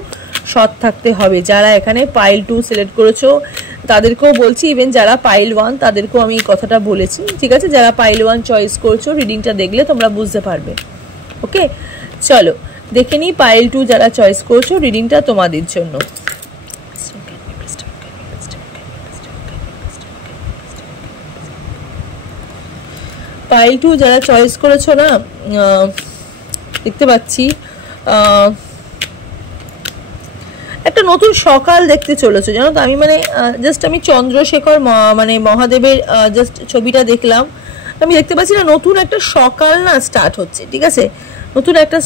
সৎ থাকতে হবে। যারা এখানে পাইল 2 সিলেক্ট করেছো তাদেরকেও বলছি, ইভেন যারা পাইল 1 তাদেরকেও আমি এই কথাটা বলেছি, ঠিক আছে। যারা পাইল 1 চয়েস করছো রিডিংটা দেখলে তোমরা বুঝতে পারবে। ওকে, চলো দেখে নিই পাইল 2 যারা চয়েস করছো রিডিংটা তোমাদের জন্য। পাইল 2 যারা চয়েস করেছো না, দেখতে পাচ্ছি একটা নতুন সকাল দেখতে চলেছে, জানো তো। আমি মানে জাস্ট আমি চন্দ্রশেখর মানে মহাদেবের জাস্ট ছবিটা দেখলাম, আমি দেখতে পাচ্ছি না নতুন একটা সকাল না স্টার্ট হচ্ছে, ঠিক আছে। নতুন একটা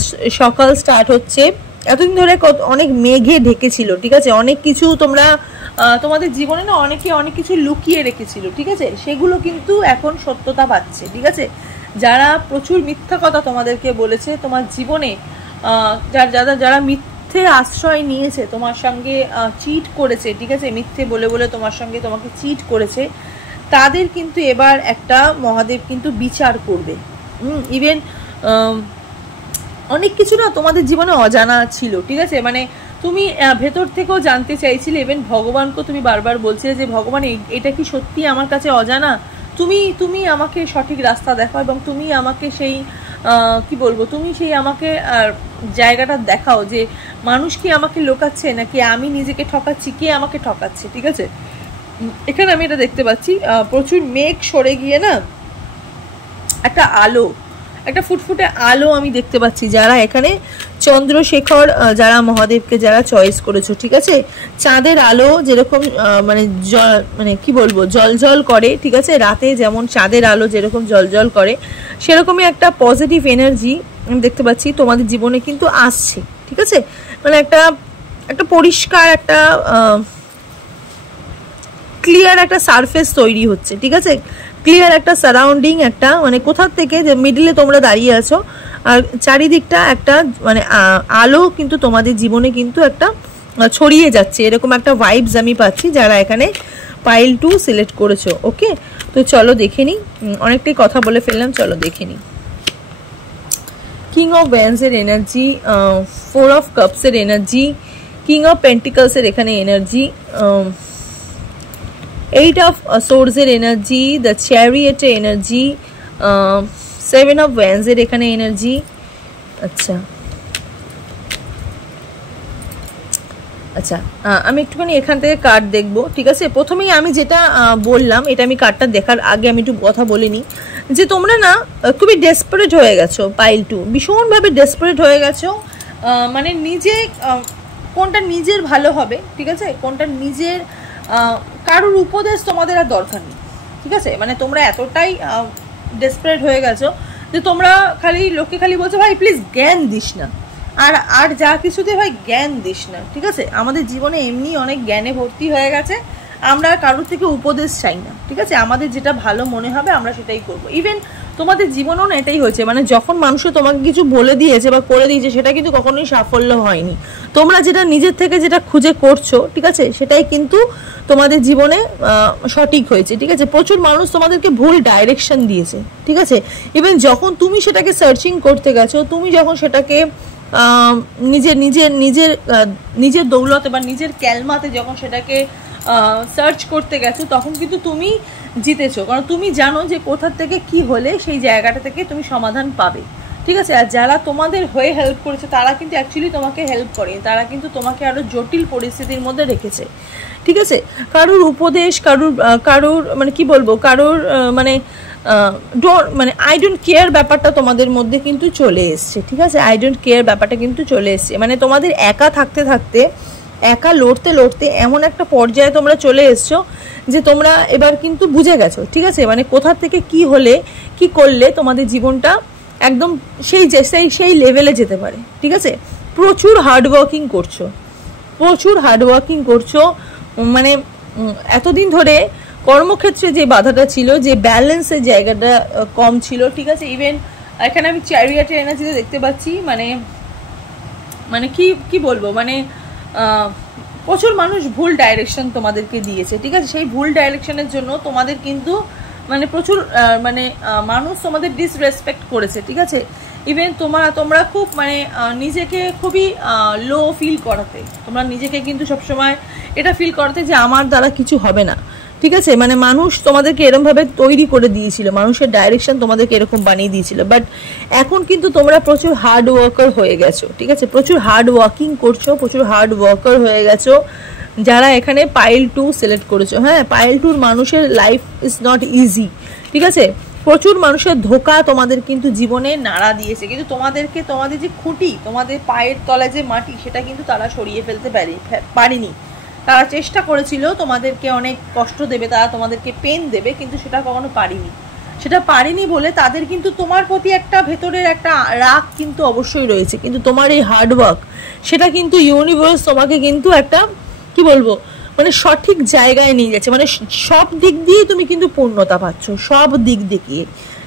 সকাল স্টার্ট হচ্ছে। এতদিন ধরে অনেক মেঘে ঢেকেছিল, ঠিক আছে। অনেক কিছু তোমরা তোমাদের জীবনে না অনেক কিছু লুকিয়ে রেখেছিল, ঠিক আছে, সেগুলো কিন্তু এখন সত্যতা পাচ্ছে, ঠিক আছে। যারা প্রচুর মিথ্যা কথা তোমাদেরকে বলেছে তোমার জীবনে, যারা মিথ্যে আশ্রয় নিয়েছে, তোমার সঙ্গে চিট করেছে, ঠিক আছে, মিথ্যে বলে বলে তোমাকে চিট করেছে, তাদের কিন্তু এবার একটা মহাদেব কিন্তু বিচার করবে। ইভেন অনেক কিছু না তোমাদের জীবনে অজানা ছিল, ঠিক আছে, মানে তুমি ভেতর থেকেও জানতে চাইছিলে, ইভেন ভগবানকেও তুমি বারবার বলছিলে যে ভগবান এটা কি সত্যি আমার কাছে অজানা, তুমি আমাকে সঠিক রাস্তা দেখাও এবং তুমি আমাকে সেই কি বলবো, তুমি সেই আমাকে জায়গাটা দেখাও যে মানুষ কি আমাকে লোকাচ্ছে নাকি আমি নিজেকে ঠকাচ্ছি, কে আমাকে ঠকাচ্ছে, ঠিক আছে। এখানে আমি এটা দেখতে পাচ্ছি, প্রচুর মেঘ সরে গিয়ে না একটা আলো, একটা ফুটফুটে আলো আমি দেখতে পাচ্ছি। যারা এখানে চন্দ্রশেখর, যারা মহাদেবকে যারা চয়েস করেছো, ঠিক আছে, চাঁদের আলো যেরকম মানে কি বলবো জল করে, ঠিক আছে, রাতে যেমন চাঁদের আলো যেরকম জল করে, সেরকমই একটা পজিটিভ এনার্জি আমি দেখতে পাচ্ছি তোমাদের জীবনে কিন্তু আসছে, ঠিক আছে। মানে একটা পরিষ্কার একটা ক্লিয়ার একটা সারফেস তৈরি হচ্ছে, ঠিক আছে, ক্লিয়ার একটা সারাউন্ডিং, একটা মানে কোথার থেকে যে মিডলে তোমরা দাঁড়িয়ে আছো আর চারিদিকটা একটা মানে আলো কিন্তু তোমাদের জীবনে কিন্তু একটা ছড়িয়ে যাচ্ছে, এরকম একটা ভাইবস আমি পাচ্ছি যারা এখানে পাইল 2 সিলেক্ট করেছো। ওকে, তো চলো দেখে নিই, অনেকটাই কথা বলে ফেললাম, চলো দেখে নিই। কিং অফ ওয়ান্ডস এর এনার্জি, 4 অফ কাপস এর এনার্জি, কিং অফ পেন্টিকলস এর এখানে এনার্জি, 8 of swords এর এনার্জি, দ্য চ্যারিয়েট এর এনার্জি, 7 of wands এর এখানে এনার্জি। আচ্ছা আচ্ছা, আমি একটুখানি এখান থেকে কার্ড দেখবো, ঠিক আছে। প্রথমেই আমি যেটা বললাম, এটা আমি কার্ডটা দেখার আগে আমি একটু কথা বলিনি, যে তোমরা না খুবই ডেসপারেট হয়ে গেছো, পাইল 2 ভীষণভাবে ডেসপারেট হয়ে গেছো, মানে নিজে কোনটা নিজের ভালো হবে, ঠিক আছে, কোনটা নিজের, কারোর উপদেশ তোমাদের আর দরকার নেই, ঠিক আছে, মানে তোমরা এতটাই ডেসপারেট হয়ে গেছো যে তোমরা খালি লোককে খালি বলছো ভাই প্লিজ জ্ঞান দিস না, আর যা কিছুতে ভাই জ্ঞান দিস না, ঠিক আছে। আমাদের জীবনে এমনি অনেক জ্ঞানে ভর্তি হয়ে গেছে, আমরা কারোর থেকে উপদেশ চাই না, ঠিক আছে, আমাদের যেটা ভালো মনে হবে আমরা সেটাই করব। ইভেন তোমাদের জীবনেও না এটাই হয়েছে, মানে যখন মানুষ তোমাকে কিছু বলে দিয়েছে বা করে দিয়েছে সেটা কিন্তু কখনোই সাফল্য হয়নি, তোমরা যেটা নিজের থেকে যেটা খুঁজে করছো, ঠিক আছে, সেটাই কিন্তু তোমাদের জীবনে সঠিক হয়েছে, ঠিক আছে। প্রচুর মানুষ তোমাদেরকে ভুল ডাইরেকশন দিয়েছে, ঠিক আছে, ইভেন যখন তুমি সেটাকে সার্চিং করতে গেছো, তুমি যখন সেটাকে নিজের দৌলতে বা নিজের ক্যালমাতে যখন সেটাকে সার্চ করতে গেছো, তখন কিন্তু তুমি জিতেছো, কারণ তুমি জানো যে কোথা থেকে কি হলে সেই জায়গাটা থেকে তুমি সমাধান পাবে, ঠিক আছে। আর যারা তোমাদের হয়ে হেল্প করেছে তারা কিন্তু অ্যাকচুয়ালি তোমাকে হেল্প করেনি, তারা কিন্তু তোমাকে আরো জটিল পরিস্থিতির মধ্যে রেখেছে, ঠিক আছে। কারোর উপদেশ, কারোর মানে কি বলবো, কারোর মানে আই ডোন্ট কেয়ার ব্যাপারটা তোমাদের মধ্যে কিন্তু চলে এসছে, ঠিক আছে, আই ডোন্ট কেয়ার ব্যাপারটা কিন্তু চলে এসছে, মানে তোমাদের একা থাকতে থাকতে, একা লড়তে এমন একটা পর্যায়ে তোমরা চলে এসছো যে তোমরা এবার কিন্তু বুঝে গেছো, ঠিক আছে, মানে কোথা থেকে কি হলে কি করলে তোমাদের জীবনটা একদম সেই লেভেলে যেতে পারে, ঠিক আছে। প্রচুর হার্ডওয়ার্কিং করছো, মানে এতদিন ধরে কর্মক্ষেত্রে যে বাধাটা ছিল, যে ব্যালেন্সের জায়গাটা কম ছিল, ঠিক আছে। ইভেন এখানে আমি চ্যারিয়েটের এনার্জিতে দেখতে পাচ্ছি, মানে কি বলবো, মানে প্রচুর মানুষ ভুল ডাইরেকশন তোমাদেরকে দিয়েছে, ঠিক আছে, সেই ভুল ডাইরেকশনের জন্য তোমাদের কিন্তু মানে প্রচুর মানুষ তোমাদের ডিসরেসপেক্ট করেছে, ঠিক আছে। ইভেন তোমরা খুব মানে নিজেকে খুবই লো ফিল করাতে, তোমরা নিজেকে কিন্তু সবসময় এটা ফিল করাতে যে আমার দ্বারা কিছু হবে না, ঠিক আছে, মানে মানুষ তোমাদেরকে এরকমভাবে তৈরি করে দিয়েছিল, মানুষের ডাইরেকশন তোমাদেরকে এরকম বানিয়ে দিয়েছিল, বাট এখন কিন্তু তোমরা প্রচুর হার্ড ওয়ার্কার হয়ে গেছো, ঠিক আছে, প্রচুর হার্ড ওয়ার্কিং করছো, প্রচুর হার্ড ওয়ার্কার হয়ে গেছো যারা এখানে পাইল 2 সিলেক্ট করেছো। হ্যাঁ, পাইল 2 মানুষের লাইফ ইজ নট ইজি, ঠিক আছে, প্রচুর মানুষের ধোকা তোমাদের কিন্তু জীবনে নাড়া দিয়েছে, কিন্তু তোমাদের যে খুঁটি, তোমাদের পায়ের তলায় যে মাটি, সেটা কিন্তু তারা সরিয়ে ফেলতে পারেনি। তারা চেষ্টা করেছিল তোমাদেরকে অনেক কষ্ট দেবে, তারা তোমাদেরকে পেন দেবে, কিন্তু সেটা কখনো পারেনি বলে তাদের কিন্তু তোমার প্রতি একটা ভেতরের একটা রাগ কিন্তু অবশ্যই রয়েছে, কিন্তু তোমার এই হার্ডওয়ার্ক সেটা কিন্তু ইউনিভার্স তোমাকে কিন্তু একটা কি বলবো মানে সঠিক জায়গায় নিয়ে যাচ্ছে, মানে সব দিক দিয়ে তুমি কিন্তু পূর্ণতা পাচ্ছ, সব দিক দিয়ে,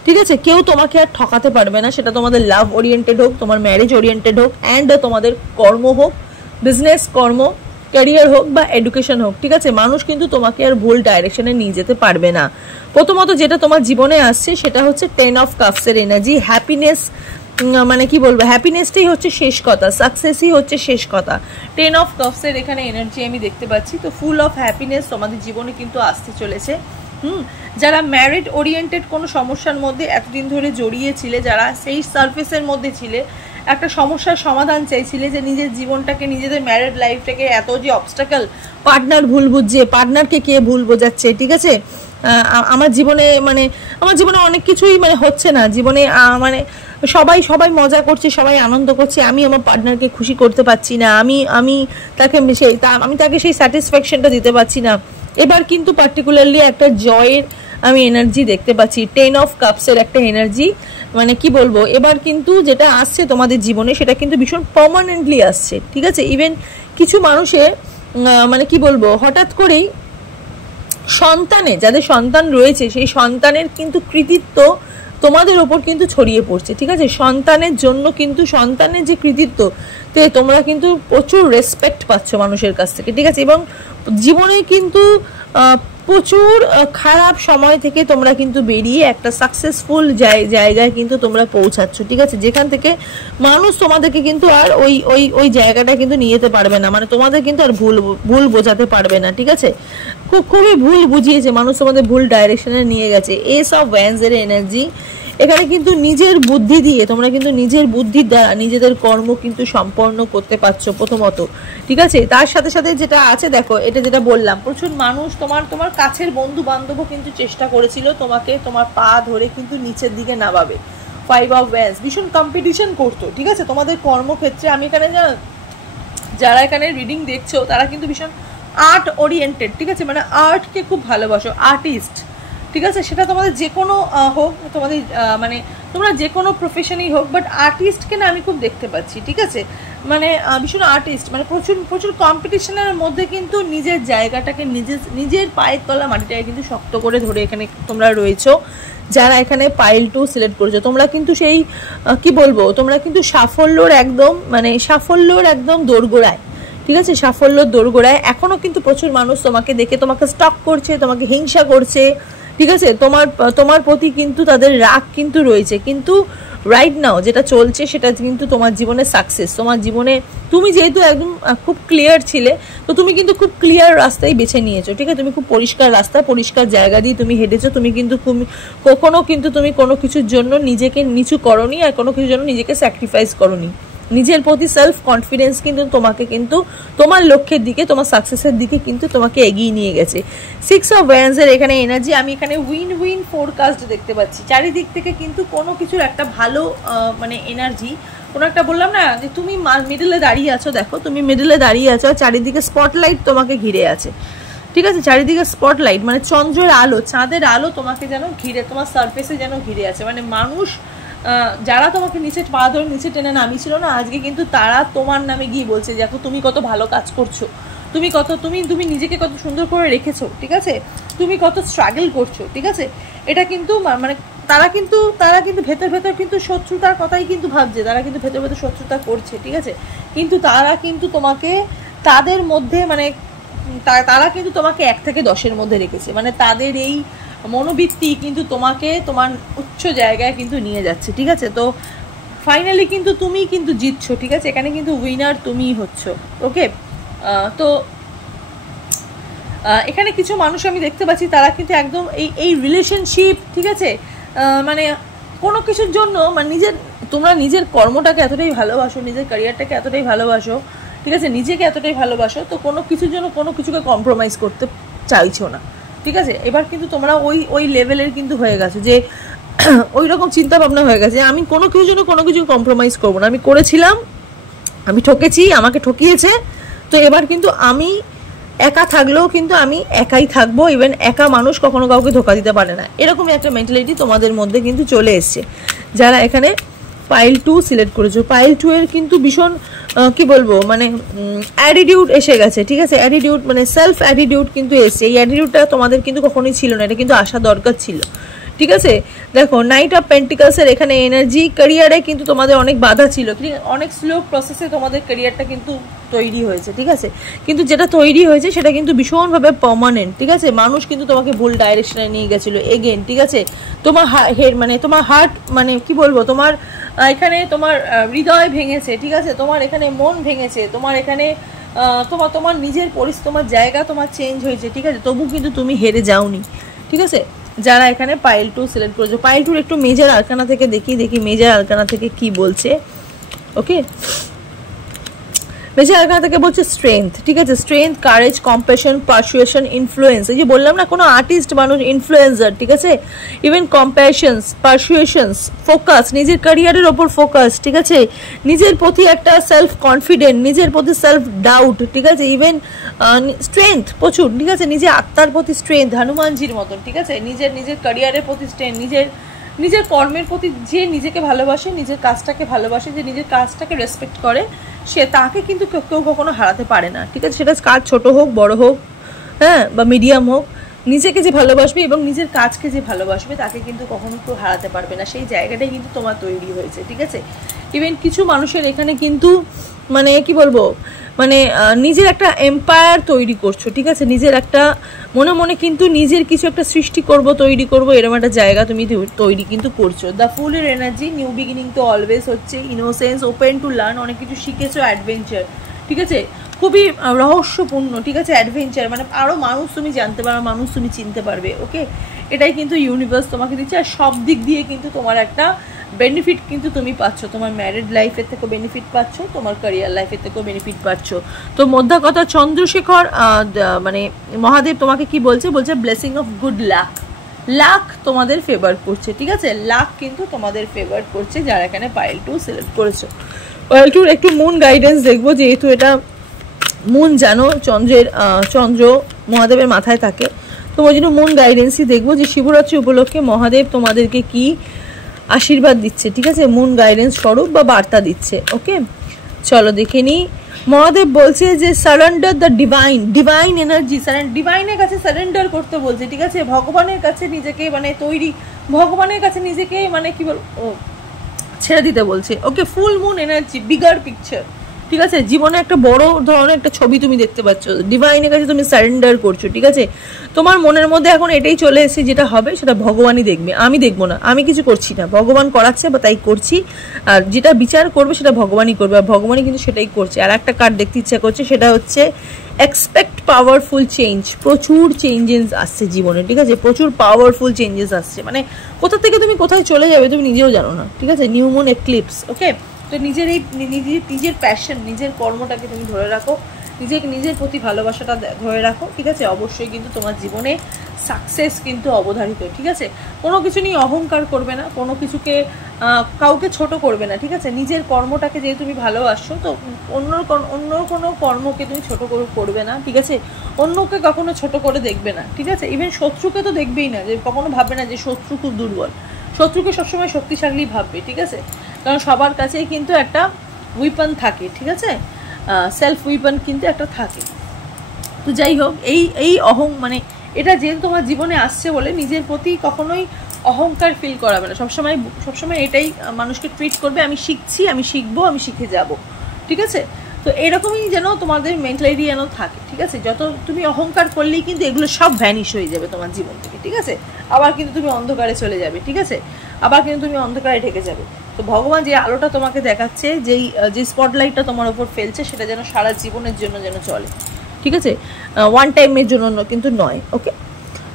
ঠিক আছে, কেউ তোমাকে আর ঠকাতে পারবে না, সেটা তোমাদের লাভ ওরিয়েন্টেড হোক, তোমার ম্যারেজ ওরিয়েন্টেড হোক, অ্যান্ড তোমাদের কর্ম হোক, বিজনেস, কর্ম, ক্যারিয়ার হোক বা এডুকেশন হোক। ঠিক আছে, মানুষ কিন্তু তোমাকে আর ভুল ডাইরেকশনে নিয়ে যেতে পারবে না। প্রথমত যেটা তোমার জীবনে আসছে সেটা হচ্ছে 10 অফ কাপসের এনার্জি। হ্যাপিনেস, মানে কি বলবো, হ্যাপিনেসটাই হচ্ছে শেষ কথা, সাকসেসই হচ্ছে শেষ কথা। 10 অফ কাপসের এখানে এনার্জি আমি দেখতে পাচ্ছি। তো ফুল অফ হ্যাপিনেস তোমাদের জীবনে কিন্তু আসতে চলেছে। যারা ম্যারিড ওরিয়েন্টেড কোনো সমস্যার মধ্যে এতদিন ধরে জড়িয়েছিলে, যারা সেই সারফেসের মধ্যে ছিলে, একটা সমস্যার সমাধান চাইছিলে, যে নিজের জীবনটাকে, নিজেদের ম্যারিড লাইফটাকে এত যে অবস্টাকল, পার্টনার ভুল বুঝছে, পার্টনারকে কে ভুল বোঝাচ্ছে, ঠিক আছে, আমার জীবনে অনেক কিছুই মানে হচ্ছে না জীবনে, মানে সবাই মজা করছে, সবাই আনন্দ করছে, আমি আমার পার্টনারকে খুশি করতে পারছি না, আমি তাকে সেই স্যাটিসফ্যাকশনটা দিতে পারছি না। এবার কিন্তু পার্টিকুলারলি একটা জয়ের আমি এনার্জি দেখতে পাচ্ছি, 10 অফ কাপসের একটা এনার্জি। মানে কি বলবো, এবার কিন্তু যেটা আসছে তোমাদের জীবনে সেটা কিন্তু ভীষণ পার্মানেন্টলি আসছে। ঠিক আছে, ইভেন কিছু মানুষের মানে কি বলবো, হঠাৎ করেই সন্তানে, যাদের সন্তান রয়েছে সেই সন্তানের কিন্তু কৃতিত্ব তোমাদের ওপর কিন্তু ছড়িয়ে পড়ছে। ঠিক আছে, সন্তানের জন্য কিন্তু, সন্তানের যে কৃতিত্ব তে তোমরা কিন্তু প্রচুর রেসপেক্ট পাচ্ছ মানুষের কাছ থেকে। ঠিক আছে, এবং জীবনে কিন্তু প্রচুর খারাপ সময় থেকে তোমরা কিন্তু বেরিয়ে একটা সাকসেসফুল জায়গায় কিন্তু তোমরা পৌঁছাচ্ছ। ঠিক আছে, যেখান থেকে মানুষ তোমাদেরকে কিন্তু আর ওই জায়গাটা কিন্তু নিয়ে যেতে পারবে না, মানে তোমাদের কিন্তু আর ভুল বোঝাতে পারবে না। ঠিক আছে, খুবই ভুল বুঝিয়েছে মানুষ, তোমাদের ভুল ডাইরেকশনে নিয়ে গেছে। এস অফ ওয়ান্ডসের এনার্জি এখানে কিন্তু নিজের বুদ্ধি দিয়ে তোমরা কিন্তু নিজের বুদ্ধির দ্বারা নিজেদের কর্ম কিন্তু সম্পন্ন করতে পারছো প্রথমত। ঠিক আছে, তার সাথে সাথে যেটা আছে দেখো, এটা যেটা বললাম, প্রচুর মানুষ তোমার কাছের বন্ধু বান্ধবও কিন্তু চেষ্টা করেছিল তোমাকে তোমার পা ধরে কিন্তু নিচের দিকে নামাবে। 5 অফ ওয়ান্ডস ভীষণ কম্পিটিশন করতো। ঠিক আছে, তোমাদের কর্মক্ষেত্রে। আমি এখানে যারা এখানে রিডিং দেখছো তারা কিন্তু ভীষণ আর্ট ওরিয়েন্টেড। ঠিক আছে, মানে আর্টকে খুব ভালোবাসো, আর্টিস্ট। ঠিক আছে, সেটা তোমাদের যে কোনো হোক, তোমাদের মানে তোমরা যে কোনো প্রফেশনেই হোক, বাট আর্টিস্টকে না আমি খুব দেখতে পাচ্ছি। ঠিক আছে, মানে ভীষণ আর্টিস্ট, মানে প্রচুর কম্পিটিশনের মধ্যে কিন্তু নিজের জায়গাটাকে, নিজের পায়ের তলা মাটিটাকে কিন্তু শক্ত করে ধরে এখানে তোমরা রয়েছো। যারা এখানে পাইল 2 সিলেক্ট করেছো, তোমরা কিন্তু সেই কি বলবো, তোমরা কিন্তু সাফল্যর একদম দোরগোড়ায়। ঠিক আছে, সাফল্যর দোরগোড়ায়। এখনো কিন্তু প্রচুর মানুষ তোমাকে দেখে তোমাকে স্টক করছে, তোমাকে হিংসা করছে। ঠিক আছে, তোমার প্রতি কিন্তু তাদের রাগ কিন্তু রয়েছে, কিন্তু রাইট নাও যেটা চলছে সেটা কিন্তু তোমার জীবনে সাকসেস। তোমার জীবনে তুমি যেহেতু একদম খুব ক্লিয়ার ছিলে, তো তুমি কিন্তু খুব ক্লিয়ার রাস্তায় বেছে নিয়েছো। ঠিক আছে, তুমি খুব পরিষ্কার রাস্তা, পরিষ্কার জায়গা দিয়ে তুমি হেঁটেছো। তুমি কিন্তু কখনো কিন্তু তুমি কোনো কিছুর জন্য নিজেকে নিচু করোনি, আর কোনো কিছুর জন্য নিজেকে স্যাক্রিফাইস করোনি। নিজের প্রতি সেলফ কনফিডেন্স কিন্তু তোমাকে কিন্তু তোমার লক্ষ্যের দিকে, তোমার সাকসেসের দিকে কিন্তু তোমাকে এগিয়ে নিয়ে গেছে। 6 অফ ওয়ান্ডসের এখানে এনার্জি, আমি এখানে উইন ফোরকাস্ট দেখতে পাচ্ছি। চারিদিক থেকে কিন্তু কোনো কিছুর একটা ভালো মানে এনার্জি, কোনো একটা, বললাম না যে তুমি মিডলে দাঁড়িয়ে আছো, দেখো তুমি মিডলে দাঁড়িয়ে আছো, চারিদিকে স্পটলাইট তোমাকে ঘিরে আছে। ঠিক আছে, চারিদিকে স্পটলাইট মানে চন্দ্রের আলো, চাঁদের আলো তোমাকে যেন ঘিরে, তোমার সারফেসে যেন ঘিরে আছে। মানে মানুষ যারা তোমাকে নিচে পা ধরে নিচে টেনে নামিয়েছিল না, আজকে কিন্তু তারা তোমার নামে গিয়ে বলছে দেখো তুমি কত ভালো কাজ করছো, তুমি নিজেকে কত সুন্দর করে রেখেছো। ঠিক আছে, তুমি কত স্ট্রাগল করছো। ঠিক আছে, এটা কিন্তু মানে তারা কিন্তু ভেতর কিন্তু শত্রুতার কথাই কিন্তু ভাবছে, তারা কিন্তু ভেতর শত্রুতা করছে। ঠিক আছে, কিন্তু তারা কিন্তু তোমাকে তাদের মধ্যে মানে তারা কিন্তু তোমাকে 1 থেকে 10-এর মধ্যে রেখেছে। মানে তাদের এই মনোবৃত্তি কিন্তু তোমাকে তোমার উচ্চ জায়গায় কিন্তু নিয়ে যাচ্ছে। ঠিক আছে, তো ফাইনালি কিন্তু তুমি কিন্তু জিতছো। ঠিক আছে, এখানে কিন্তু উইনার তুমিই হচ্ছ। ওকে, তো এখানে কিছু মানুষ আমি দেখতে পাচ্ছি তারা কিন্তু একদম এই রিলেশনশিপ, ঠিক আছে, মানে কোনো কিছুর জন্য মানে তোমরা নিজের কর্মটাকে এতটাই ভালোবাসো, নিজের ক্যারিয়ারটাকে এতটাই ভালোবাসো, ঠিক আছে, নিজেকে এতটাই ভালোবাসো, তো কোনো কিছুর জন্য কোনো কিছুকে কম্প্রোমাইজ করতে চাইছো না। ঠিক আছে, এবার কিন্তু তোমরা ওই লেভেলের কিন্তু হয়ে গেছো যে ওই রকম চিন্তা ভাবনা হয়ে গেছে, আমি কোনো কিছুর জন্য কোনো কিছু কম্প্রোমাইজ করবো না। আমি করেছিলাম, আমি ঠকেছি, আমাকে ঠকিয়েছে, তো এবার কিন্তু আমি একা থাকলেও কিন্তু আমি একাই থাকবো। ইভেন একা মানুষ কখনো কাউকে ধোকা দিতে পারে না, এরকমই একটা মেন্টালিটি তোমাদের মধ্যে কিন্তু চলে এসছে। যারা এখানে পাইল 2 সিলেক্ট করেছো, পাইল 2 এর কিন্তু ভীষণ কি বলবো মানে অ্যাটিটিউড এসে গেছে। ঠিক আছে, অ্যাটিটিউড মানে সেলফ অ্যাটিটিউড কিন্তু এসছে। এই অ্যাটিটিউডটা তোমাদের কিন্তু কখনোই ছিল না, এটা কিন্তু আসা দরকার ছিল। ঠিক আছে। দেখো নাইট অফ পেন্টিকলসের এখানে এনার্জি, ক্যারিয়ারে কিন্তু তোমাদের অনেক বাধা ছিল, অনেক স্লো প্রসেসে তোমাদের ক্যারিয়ারটা কিন্তু তৈরি হয়েছে, ঠিক আছে। কিন্তু যেটা তৈরি হয়েছে সেটা কিন্তু ভীষণভাবে পার্মানেন্ট, ঠিক আছে। মানুষ কিন্তু তোমাকে ভুল ডাইরেকশনে নিয়ে গেছিলো এগেন, ঠিক আছে। তোমার মানে তোমার হার্ট মানে কি বলবো, তোমার এখানে তোমার হৃদয় ভেঙেছে, ঠিক আছে, তোমার এখানে মন ভেঙেছে, তোমার এখানে তোমার নিজের তোমার জায়গা তোমার চেঞ্জ হয়েছে, ঠিক আছে। তবু কিন্তু তুমি হেরে যাওনি, ঠিক আছে। যারা এখানে পাইল 2 সিলেক্ট করেছো, পাইল 2 একটু মেজর আরকানা থেকে দেখি মেজর আরকানা থেকে কি বলছে। ওকে, মেজর আরকানা থেকে বলছে স্ট্রেংথ, ঠিক আছে। Strength, courage, compassion, persuasion, influence. এই যে বললাম না, কোনো আর্টিস্ট মানুষ ইনফ্লুয়েন্সার, ঠিক আছে। ইভেন কম্প্যাশনস, পারসুয়েশনস, ফোকাস, নিজের ক্যারিয়ারের ওপর ফোকাস, ঠিক আছে। নিজের প্রতি একটা সেলফ কনফিডেন্ট, নিজের প্রতি সেলফ ডাউট, ঠিক আছে। ইভেন স্ট্রেংথ প্রচুর, ঠিক আছে। নিজের আত্মার প্রতি স্ট্রেংথ, হনুমানজির মতন, ঠিক আছে। নিজের ক্যারিয়ারের প্রতি স্ট্রেংথ, নিজের কর্মের প্রতি, যে নিজেকে ভালোবাসে, নিজের কাজটাকে ভালোবাসে, যে নিজের কাজটাকে রেসপেক্ট করে, সে তাকে কিন্তু কেউ কখনো হারাতে পারে না, ঠিক আছে। সেটা কাজ ছোট হোক বড় হোক, হ্যাঁ, বা মিডিয়াম হোক, নিজেকে যে ভালোবাসবে এবং নিজের কাজকে যে ভালোবাসবে তাকে কিন্তু কখনো কেউ হারাতে পারবে না। সেই জায়গাটাই কিন্তু তোমার তৈরি হয়েছে, ঠিক আছে। ইভেন কিছু মানুষের এখানে কিন্তু মানে কি বলবো, মানে নিজের একটা এম্পায়ার তৈরি করছো, ঠিক আছে। নিজের একটা মনে কিন্তু নিজের কিছু একটা সৃষ্টি করব, তৈরি করব, এরকম একটা জায়গা তুমি তৈরি কিন্তু করছো। দ্য ফুলের এনার্জি, নিউ বিগিনিং তো অলওয়েজ হচ্ছে, ইনোসেন্স, ওপেন টু লার্ন, অনেক কিছু শিখেছো, অ্যাডভেঞ্চার, ঠিক আছে। খুবই রহস্যপূর্ণ, ঠিক আছে। অ্যাডভেঞ্চার মানে আরও মানুষ তুমি জানতে পারো, মানুষ তুমি চিনতে পারবে। ওকে, এটাই কিন্তু ইউনিভার্স তোমাকে দিচ্ছে। আর সব দিক দিয়ে কিন্তু তোমার একটা বেনিফিট কিন্তু তুমি পাচ্ছ, তোমার ম্যারিড লাইফের থেকেও বেনিফিট পাচ্ছ, তোমার ক্যারিয়ার লাইফের থেকেও বেনিফিট পাচ্ছ। তো মধ্যা কথা, চন্দ্রশেখর মানে মহাদেব তোমাকে কি বলছে, ব্লেসিং অফ গুড লাক তোমাদের ফেভার করছে, ঠিক আছে। লাক কিন্তু তোমাদের ফেভার করছে যারা এখানে পাইল 2 সিলেক্ট করেছো। পাইল 2 একটু মুন গাইডেন্স দেখবো, যেহেতু এটা মুন জানো চন্দ্র মহাদেবের মাথায় থাকে, তো ওই জন্য মুন গাইডেন্সই দেখবো যে শিবরাত্রি উপলক্ষে মহাদেব তোমাদেরকে কি আশীর্বাদ দিচ্ছে, ঠিক আছে। মুন গাইডেন্স স্বরূপ বা বার্তা দিচ্ছে। ওকে, চলো দেখে নিই। মহাদেব বলছে যে সারেন্ডার দ্য ডিভাইন এনার্জি, ডিভাইনের কাছে সারেন্ডার করতে বলছে, ঠিক আছে। ভগবানের কাছে নিজেকে মানে ভগবানের কাছে নিজেকে মানে কি বল ছেড়ে দিতে বলছে। Okay, full moon energy, bigger picture, ঠিক আছে। জীবনে একটা বড় ধরনের একটা ছবি তুমি দেখতে পাচ্ছ, ডিভাইনের কাছে তুমি সারেন্ডার করছো, ঠিক আছে। তোমার মনের মধ্যে এখন এটাই চলে এসেছে, যেটা হবে সেটা ভগবানই দেখবে, আমি দেখবো না, আমি কিছু করছি না, ভগবান করাচ্ছে বা তাই করছি। আর যেটা বিচার করবে সেটা ভগবানই করবে, আর ভগবানই কিন্তু সেটাই করছে। আর একটা কার্ড দেখতে ইচ্ছা করছে, সেটা হচ্ছে এক্সপেক্ট পাওয়ারফুল চেঞ্জ। প্রচুর চেঞ্জেস আসছে জীবনে, ঠিক আছে। প্রচুর পাওয়ারফুল চেঞ্জেস আসছে, মানে কোথা থেকে তুমি কোথায় চলে যাবে তুমি নিজেও জানো না, ঠিক আছে। New moon eclipse. ওকে, তো নিজের প্যাশন, নিজের কর্মটাকে তুমি ধরে রাখো, নিজের প্রতি ভালোবাসাটা ধরে রাখো, ঠিক আছে। অবশ্যই কিন্তু তোমার জীবনে সাকসেস কিন্তু অবধারিত, ঠিক আছে। কোনো কিছু নিয়ে অহংকার করবে না, কোনো কিছুকে কাউকে ছোট করবে না, ঠিক আছে। নিজের কর্মটাকে যেহেতু তুমি ভালোবাসো, তো অন্য কোনো কর্মকে তুমি ছোট করবে না, ঠিক আছে। অন্যকে কখনো ছোট করে দেখবে না, ঠিক আছে। ইভেন শত্রুকে তো দেখবেই না, যে কখনো ভাববে না যে শত্রু খুব দুর্বল, শত্রুকে সবসময় শক্তিশালী ভাববে, ঠিক আছে। কারণ সবার কাছেই কিন্তু একটা উইপন থাকে, ঠিক আছে। সেলফ উইপন কিন্তু একটা থাকে। তো যাই হোক, এই মানে এটা যেহেতু তোমার জীবনে আসছে বলে নিজের প্রতি কখনোই অহংকার ফিল করাবে না। সবসময় এটাই মানুষকে ট্রিট করবে, আমি শিখছি, আমি শিখবো, আমি শিখে যাব, ঠিক আছে। তো এরকমই যেন তোমাদের মেন্টালিটি যেন থাকে, ঠিক আছে। যত তুমি অহংকার করলেই কিন্তু এগুলো সব ভ্যানিশ হয়ে যাবে তোমার জীবন থেকে, ঠিক আছে। আবার কিন্তু তুমি অন্ধকারে চলে যাবে, ঠিক আছে। আবার কিন্তু তুমি অন্ধকারে ঢেকে যাবে। তো ভগবান যে আলোটা তোমাকে দেখাচ্ছে, যে স্পটলাইটটা তোমার ওপর ফেলছে, সেটা যেন সারা জীবনের জন্য যেন চলে, ঠিক আছে। ওয়ান টাইমের জন্য কিন্তু নয়। ওকে,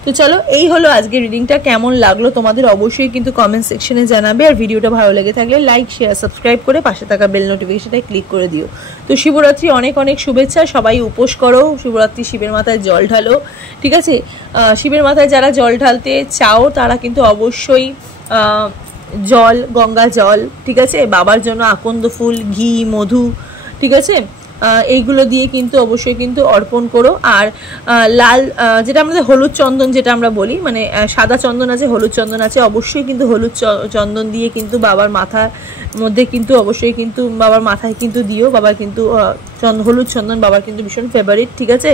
তো চলো, এই হলো আজকের রিডিংটা। কেমন লাগলো তোমাদের অবশ্যই কিন্তু কমেন্ট সেকশনে জানাবে। আর ভিডিওটা ভালো লেগে থাকলে লাইক, শেয়ার, সাবস্ক্রাইব করে পাশে থাকা বেল নোটিফিকেশনটায় ক্লিক করে দিও। তো শিবরাত্রি অনেক শুভেচ্ছা, সবাই উপোস করো, শিবরাত্রি শিবের মাথায় জল ঢালো, ঠিক আছে। শিবের মাথায় যারা জল ঢালতে চাও তারা কিন্তু অবশ্যই জল, গঙ্গা জল, ঠিক আছে, বাবার জন্য আকন্দ ফুল, ঘি, মধু, ঠিক আছে, এইগুলো দিয়ে কিন্তু অবশ্যই কিন্তু অর্পণ করো। আর লাল যেটা আমাদের হলুদ চন্দন যেটা আমরা বলি, মানে সাদা চন্দন আছে, হলুদ চন্দন আছে, অবশ্যই কিন্তু হলুদ চন্দন দিয়ে কিন্তু বাবার মাথার মধ্যে কিন্তু অবশ্যই কিন্তু বাবার মাথায় কিন্তু দিও। বাবার কিন্তু হলুদ চন্দন বাবার কিন্তু ভীষণ ফেভারিট, ঠিক আছে।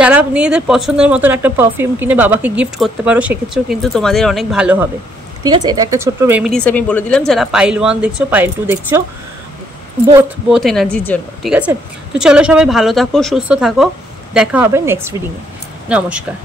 যারা নিজেদের পছন্দের মতন একটা পারফিউম কিনে বাবাকে গিফট করতে পারো, সেক্ষেত্রেও কিন্তু তোমাদের অনেক ভালো হবে, ঠিক আছে। এটা একটা ছোট্ট রেমিডিস আমি বলে দিলাম, যারা পাইল 1 দেখছো, পাইল 2 দেখছো, বোথ এনার্জির জন্য, ঠিক আছে। তো চলো সবাই ভালো থাকো, সুস্থ থাকো, দেখা হবে নেক্সট রিডিংয়ে। নমস্কার।